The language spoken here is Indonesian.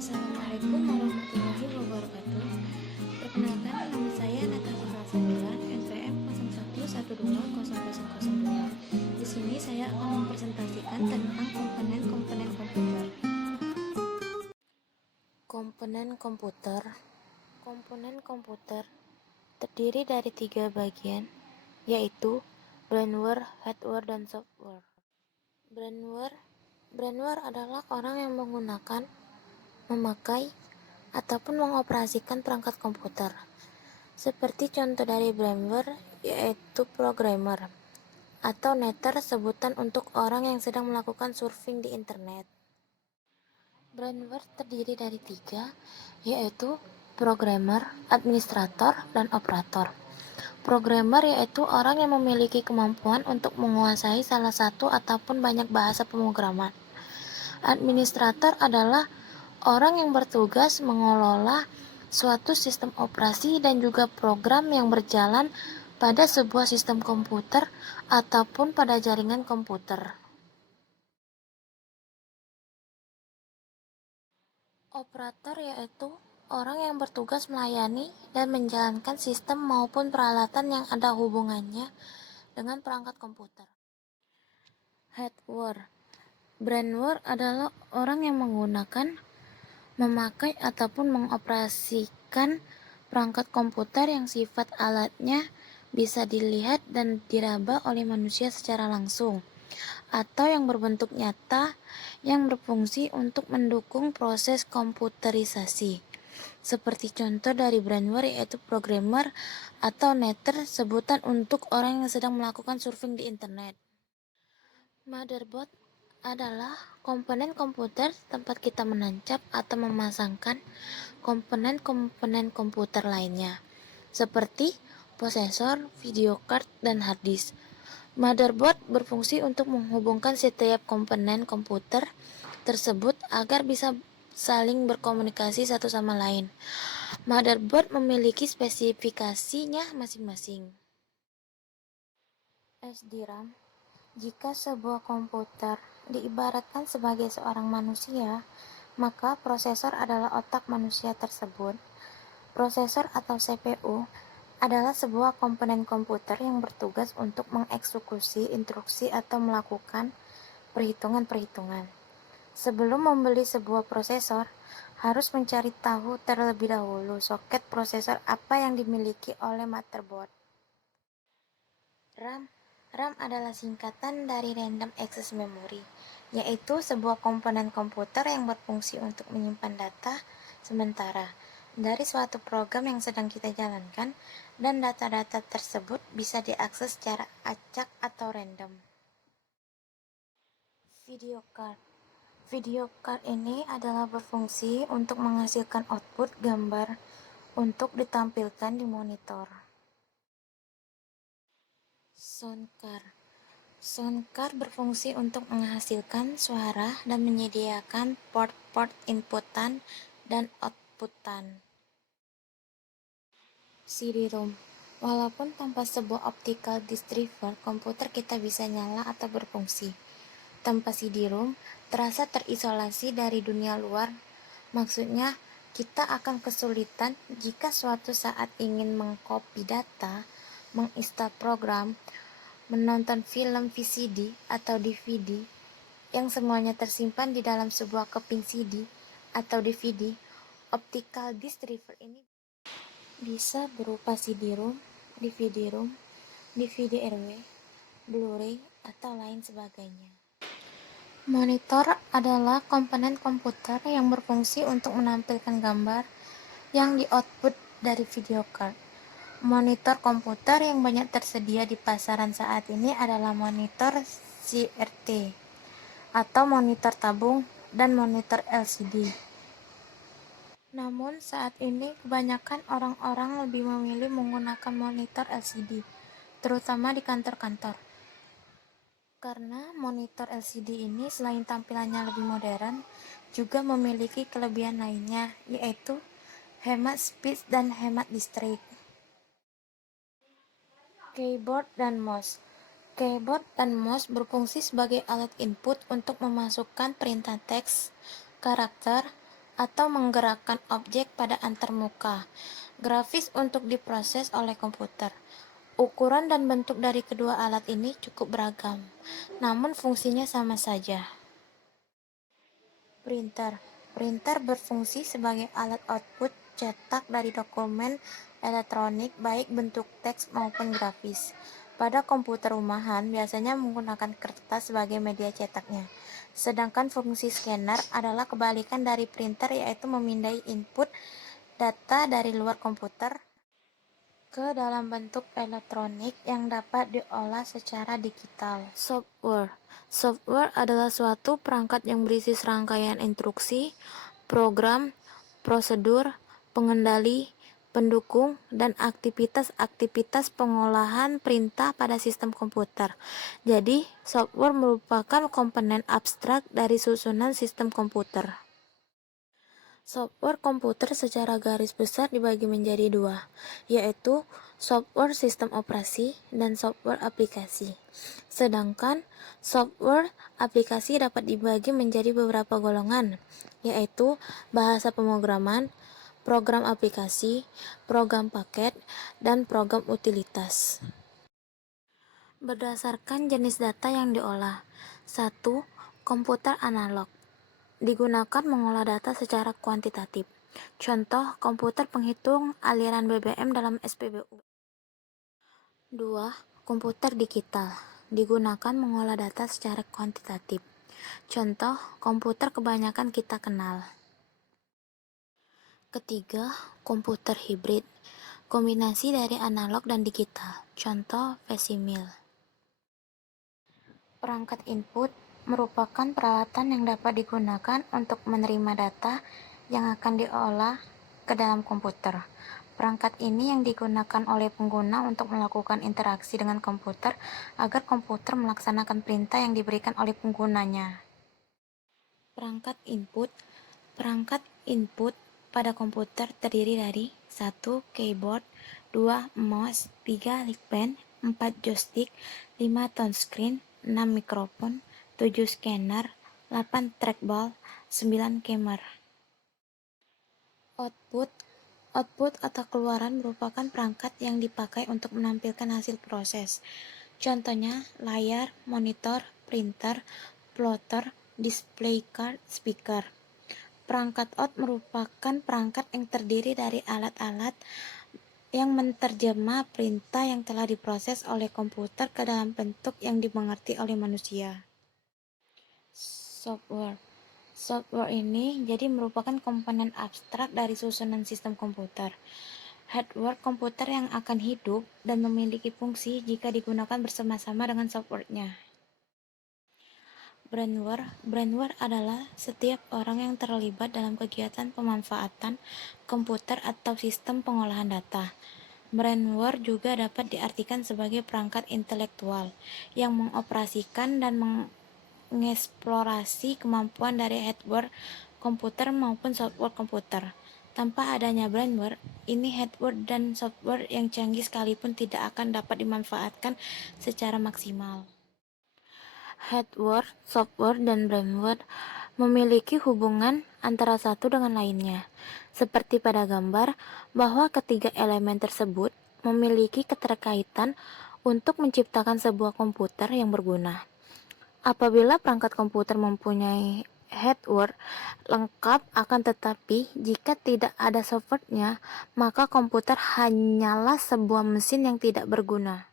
Assalamualaikum warahmatullahi wabarakatuh. Perkenalkan, nama saya Natasha Salsabila, NPM 01120002. Di sini saya akan mempresentasikan tentang komponen-komponen komputer. Komponen komputer. Komponen komputer terdiri dari 3 bagian, yaitu brainware, hardware, dan software. Brainware adalah orang yang menggunakan, memakai, ataupun mengoperasikan perangkat komputer. Seperti contoh dari brainware, yaitu programmer atau netter, sebutan untuk orang yang sedang melakukan surfing di internet. Brainware terdiri dari 3, yaitu programmer, administrator, dan operator. Programmer yaitu orang yang memiliki kemampuan untuk menguasai salah satu ataupun banyak bahasa pemrograman. Administrator adalah orang yang bertugas mengelola suatu sistem operasi dan juga program yang berjalan pada sebuah sistem komputer ataupun pada jaringan komputer. Operator yaitu orang yang bertugas melayani dan menjalankan sistem maupun peralatan yang ada hubungannya dengan perangkat komputer. Hardware. Brainware adalah orang yang menggunakan, memakai, ataupun mengoperasikan perangkat komputer yang sifat alatnya bisa dilihat dan diraba oleh manusia secara langsung, atau yang berbentuk nyata yang berfungsi untuk mendukung proses komputerisasi. Seperti contoh dari brainware yaitu programmer atau netter, sebutan untuk orang yang sedang melakukan surfing di internet. Motherboard adalah komponen komputer tempat kita menancap atau memasangkan komponen-komponen komputer lainnya, seperti prosesor, video card, dan hard disk. Motherboard berfungsi untuk menghubungkan setiap komponen komputer tersebut agar bisa saling berkomunikasi satu sama lain. Motherboard memiliki spesifikasinya masing-masing. SDRAM. Jika sebuah komputer diibaratkan sebagai seorang manusia, maka prosesor adalah otak manusia tersebut. Prosesor atau CPU adalah sebuah komponen komputer yang bertugas untuk mengeksekusi instruksi atau melakukan perhitungan-perhitungan. Sebelum membeli sebuah prosesor, harus mencari tahu terlebih dahulu soket prosesor apa yang dimiliki oleh motherboard. RAM. RAM adalah singkatan dari Random Access Memory, yaitu sebuah komponen komputer yang berfungsi untuk menyimpan data sementara dari suatu program yang sedang kita jalankan, dan data-data tersebut bisa diakses secara acak atau random. Video card. Video card ini adalah berfungsi untuk menghasilkan output gambar untuk ditampilkan di monitor. Sound card. Sound card berfungsi untuk menghasilkan suara dan menyediakan port-port inputan dan outputan. CD-ROM. Walaupun tanpa sebuah optical disc driver, komputer kita bisa nyala atau berfungsi. Tanpa CD-ROM, terasa terisolasi dari dunia luar. Maksudnya, kita akan kesulitan jika suatu saat ingin mengcopy data, menginstal program, menonton film VCD atau DVD yang semuanya tersimpan di dalam sebuah keping CD atau DVD. Optical disc driver ini bisa berupa CD-ROM, DVD-ROM, DVD-RW, Blu-ray, atau lain sebagainya. Monitor adalah komponen komputer yang berfungsi untuk menampilkan gambar yang di-output dari video card. Monitor komputer yang banyak tersedia di pasaran saat ini adalah monitor CRT atau monitor tabung dan monitor LCD. Namun saat ini kebanyakan orang-orang lebih memilih menggunakan monitor LCD, terutama di kantor-kantor. Karena monitor LCD ini selain tampilannya lebih modern, juga memiliki kelebihan lainnya, yaitu hemat speed dan hemat listrik. Keyboard dan mouse. Keyboard dan mouse berfungsi sebagai alat input untuk memasukkan perintah teks, karakter, atau menggerakkan objek pada antarmuka. Grafis untuk diproses oleh komputer. Ukuran dan bentuk dari kedua alat ini cukup beragam, namun fungsinya sama saja. Printer. Printer berfungsi sebagai alat output cetak dari dokumen elektronik baik bentuk teks maupun grafis. Pada komputer rumahan biasanya menggunakan kertas sebagai media cetaknya. Sedangkan fungsi scanner adalah kebalikan dari printer, yaitu memindai input data dari luar komputer ke dalam bentuk elektronik yang dapat diolah secara digital. Software. Software adalah suatu perangkat yang berisi serangkaian instruksi, program, prosedur, pengendali, pendukung, dan aktivitas-aktivitas pengolahan perintah pada sistem komputer. Jadi, software merupakan komponen abstrak dari susunan sistem komputer. Software komputer secara garis besar dibagi menjadi dua, yaitu software sistem operasi dan software aplikasi. Sedangkan software aplikasi dapat dibagi menjadi beberapa golongan, yaitu bahasa pemrograman, program aplikasi, program paket, dan program utilitas. Berdasarkan jenis data yang diolah. 1. Komputer analog. Digunakan mengolah data secara kuantitatif. Contoh, komputer penghitung aliran BBM dalam SPBU. 2. Komputer digital. Digunakan mengolah data secara kuantitatif. Contoh, komputer kebanyakan kita kenal. Ketiga, komputer hibrid. Kombinasi dari analog dan digital. Contoh, facsimile. Perangkat input merupakan peralatan yang dapat digunakan untuk menerima data yang akan diolah ke dalam komputer. Perangkat ini yang digunakan oleh pengguna untuk melakukan interaksi dengan komputer agar komputer melaksanakan perintah yang diberikan oleh penggunanya. Perangkat input pada komputer terdiri dari 1. Keyboard, 2. Mouse, 3. Pen, 4. Joystick, 5. Touchscreen, 6. Mikrofon, 7. Scanner, 8. Trackball, 9. Camera. Output atau keluaran merupakan perangkat yang dipakai untuk menampilkan hasil proses. Contohnya, layar, monitor, printer, plotter, display card, speaker. Perangkat out merupakan perangkat yang terdiri dari alat-alat yang menerjemah perintah yang telah diproses oleh komputer ke dalam bentuk yang dimengerti oleh manusia. Software ini jadi merupakan komponen abstrak dari susunan sistem komputer. Hardware komputer yang akan hidup dan memiliki fungsi jika digunakan bersama-sama dengan software-nya. Brainware adalah setiap orang yang terlibat dalam kegiatan pemanfaatan komputer atau sistem pengolahan data. Brainware juga dapat diartikan sebagai perangkat intelektual yang mengoperasikan dan mengeksplorasi kemampuan dari hardware komputer maupun software komputer. Tanpa adanya brainware, ini hardware dan software yang canggih sekalipun tidak akan dapat dimanfaatkan secara maksimal. Hardware, software, dan brainware memiliki hubungan antara satu dengan lainnya. Seperti pada gambar, bahwa ketiga elemen tersebut memiliki keterkaitan untuk menciptakan sebuah komputer yang berguna. Apabila perangkat komputer mempunyai hardware lengkap, akan tetapi jika tidak ada software-nya, maka komputer hanyalah sebuah mesin yang tidak berguna.